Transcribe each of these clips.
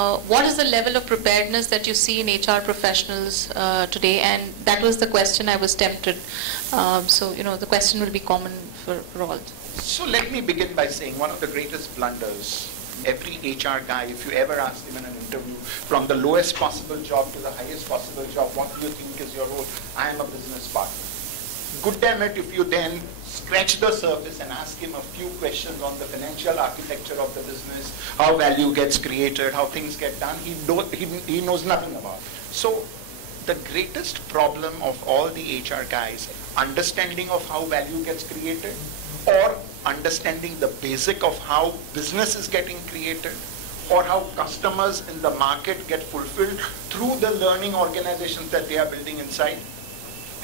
What is the level of preparedness that you see in HR professionals today? And that was the question I was tempted. So, the question will be common for all. So let me begin by saying one of the greatest blunders, every HR guy, if you ever ask him in an interview, from the lowest possible job to the highest possible job, what do you think is your role? I am a business partner. Good damn it if you then scratch the surface and ask him a few questions on the financial architecture of the business, how value gets created, how things get done, he knows nothing about it. So the greatest problem of all the HR guys, understanding of how value gets created, or understanding the basic of how business is getting created, or how customers in the market get fulfilled through the learning organizations that they are building inside.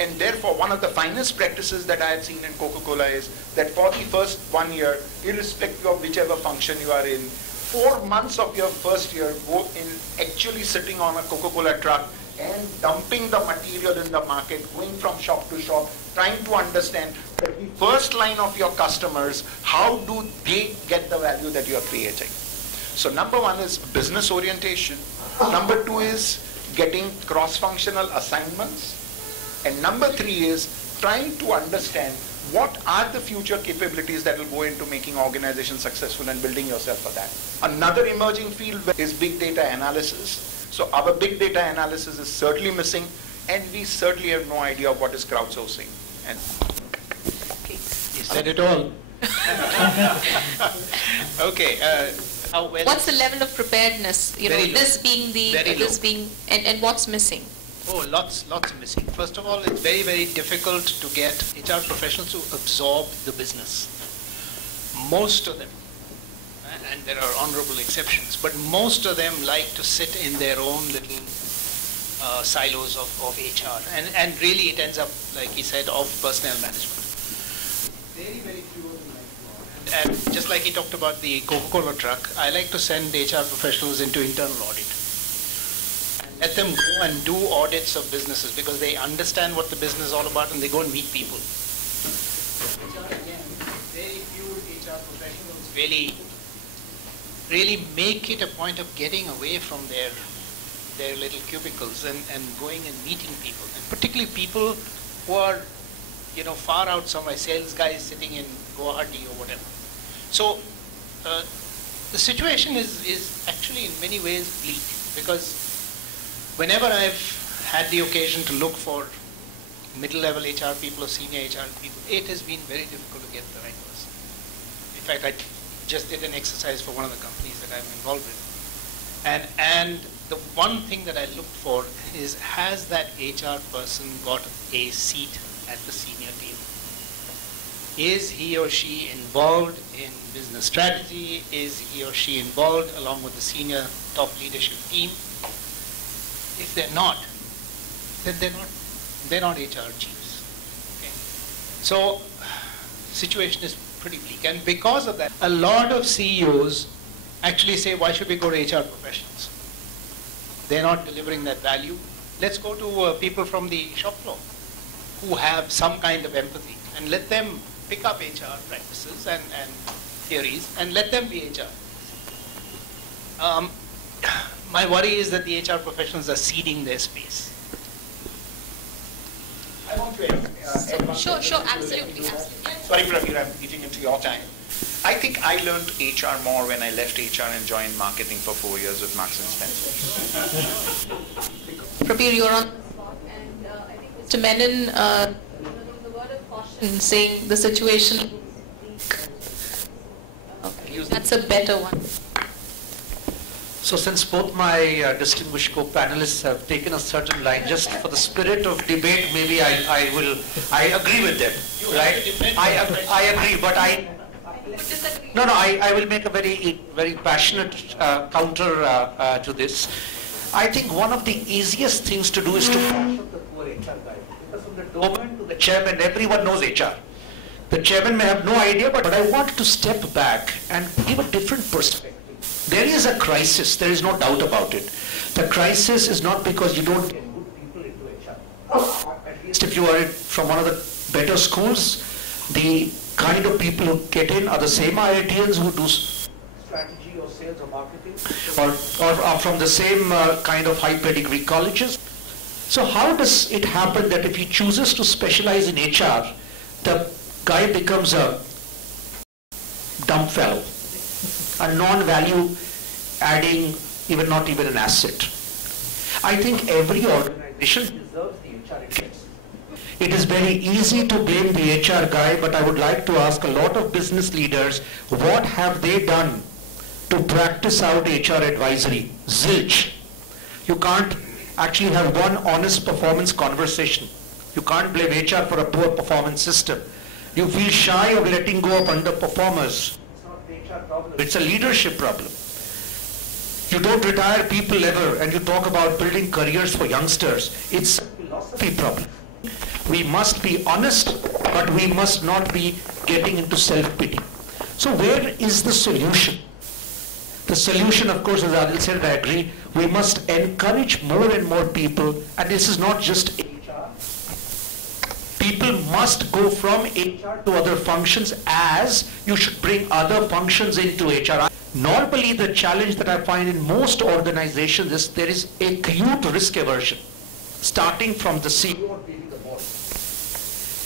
And therefore, one of the finest practices that I have seen in Coca-Cola is that for the first 1 year, irrespective of whichever function you are in, 4 months of your first year go in actually sitting on a Coca-Cola truck and dumping the material in the market, going from shop to shop, trying to understand that the first line of your customers, how do they get the value that you are creating. So number one is business orientation. Number two is getting cross-functional assignments. And number three is trying to understand what are the future capabilities that will go into making organizations successful and building yourself for that. Another emerging field is big data analysis. So our big data analysis is certainly missing, and we certainly have no idea of what is crowdsourcing. And you said it all. Okay. What's the level of preparedness? This being and what's missing? Oh, lots missing. First of all, it's very, very difficult to get HR professionals to absorb the business. Most of them, and there are honorable exceptions, but most of them like to sit in their own little silos of HR. And really it ends up, like he said, of personnel management. Very, very few of them like to. And just like he talked about the Coca-Cola truck, I like to send HR professionals into internal audit. Let them go and do audits of businesses because they understand what the business is all about and they go and meet people. HR, again, very few HR professionals really make it a point of getting away from their little cubicles and going and meeting people. And particularly people who are, far out somewhere, sales guys sitting in Guwahati or whatever. So the situation is actually in many ways bleak because whenever I've had the occasion to look for middle-level HR people or senior HR people, it has been very difficult to get the right person. In fact, I just did an exercise for one of the companies that I'm involved with. And the one thing that I looked for is, has that HR person got a seat at the senior table? Is he or she involved in business strategy? Is he or she involved along with the senior top leadership team? If they're not, then they're not HR chiefs. Okay? So situation is pretty bleak. And because of that, a lot of CEOs actually say, why should we go to HR professionals? They're not delivering that value. Let's go to people from the shop floor who have some kind of empathy and let them pick up HR practices and theories and let them be HR. My worry is that the HR professionals are ceding their space. I want to add one Sure, thing. absolutely. Sorry, Prabir, I'm eating into your time. I think I learned HR more when I left HR and joined marketing for 4 years with Marks and Spencer. Prabir, you're on the spot, and I think Mr. Menon, there was a word of caution saying the situation. That's a better one. So since both my distinguished co-panelists have taken a certain line, just for the spirit of debate, maybe I agree with them, right? I agree, but I will make a very passionate counter to this. I think one of the easiest things to do is to mash up the poor HR guy. Because from the doorman to the chairman, everyone knows HR. The chairman may have no idea, but I want to step back and give a different perspective. There is a crisis, there is no doubt about it. The crisis is not because you don't get good people into HR. At least if you are from one of the better schools, the kind of people who get in are the same IITians who do strategy or sales or marketing, or are from the same kind of high pedigree colleges. So how does it happen that if he chooses to specialize in HR, the guy becomes a dumb fellow, a non-value adding, even not even an asset? I think every organization deserves the HR it gets. It is very easy to blame the HR guy, but I would like to ask a lot of business leaders, what have they done to practice out HR advisory? Zilch. You can't actually have one honest performance conversation. You can't blame HR for a poor performance system. You feel shy of letting go of underperformers. It's not an HR problem. It's a leadership problem. You don't retire people ever, and you talk about building careers for youngsters. It's a philosophy problem. We must be honest, but we must not be getting into self-pity. So where is the solution? The solution, of course, as Adil said, I agree, we must encourage more and more people, and this is not just HR. People must go from HR to other functions, as you should bring other functions into HR. Normally, the challenge that I find in most organizations is there is acute risk aversion, starting from the CEO and leaving the board.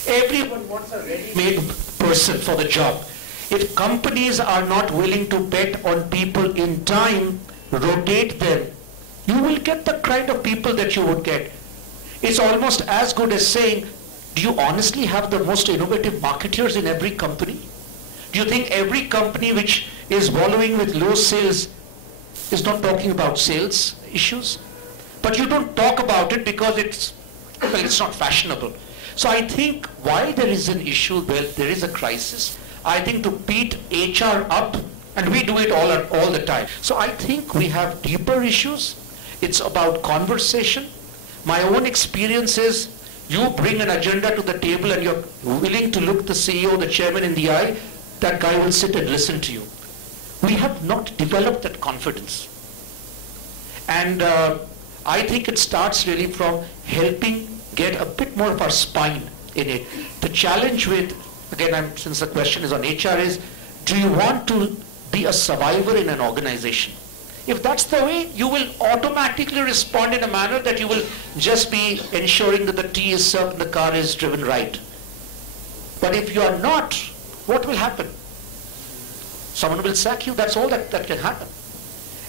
Everyone wants a ready-made person for the job. If companies are not willing to bet on people in time, rotate them, you will get the kind of people that you would get. It's almost as good as saying, do you honestly have the most innovative marketeers in every company? Do you think every company which is wallowing with low sales is not talking about sales issues? But you don't talk about it because it's not fashionable. So I think while there is an issue, there is a crisis, I think to beat HR up, and we do it all the time. So I think we have deeper issues. It's about conversation. My own experience is you bring an agenda to the table and you're willing to look the CEO, the chairman in the eye, that guy will sit and listen to you. We have not developed that confidence. And I think it starts really from helping get a bit more of our spine in it. The challenge with, again, since the question is on HR, is do you want to be a survivor in an organization? If that's the way, you will automatically respond in a manner that you will just be ensuring that the tea is served and the car is driven right. But if you are not, what will happen? Someone will sack you. That's all that can happen.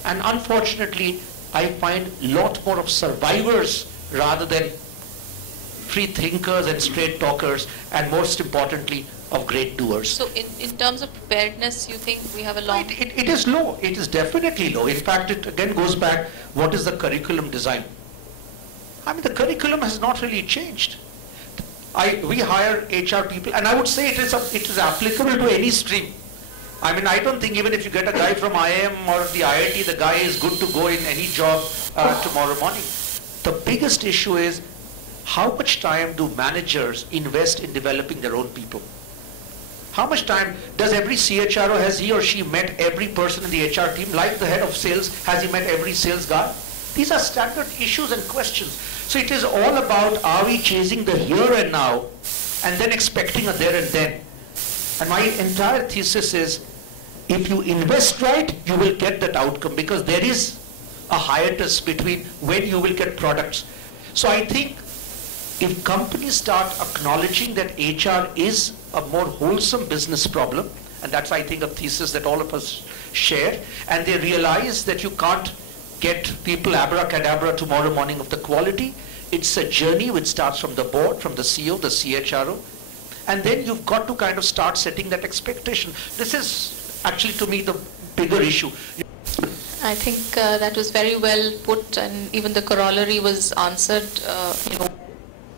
And unfortunately, I find a lot more of survivors rather than free thinkers and straight talkers, and most importantly, of great doers. So in terms of preparedness, you think we have a long... It is low. It is definitely low. In fact, it again goes back, what is the curriculum design? I mean, the curriculum has not really changed. We hire HR people, and I would say it is applicable to any stream. I mean, I don't think even if you get a guy from IIM or the IIT, the guy is good to go in any job tomorrow morning. The biggest issue is how much time do managers invest in developing their own people? How much time does every CHRO, has he or she met every person in the HR team? Like the head of sales, has he met every sales guy? These are standard issues and questions. So it is all about, are we chasing the here and now and then expecting a there and then? And my entire thesis is, if you invest right, you will get that outcome, because there is a hiatus between when you will get products. So I think if companies start acknowledging that HR is a more wholesome business problem, and that's, I think, a thesis that all of us share, and they realize that you can't get people abracadabra tomorrow morning of the quality. It's a journey which starts from the board, from the CEO, the CHRO, and then you've got to kind of start setting that expectation. This is actually, to me, the bigger issue. I think that was very well put, and even the corollary was answered.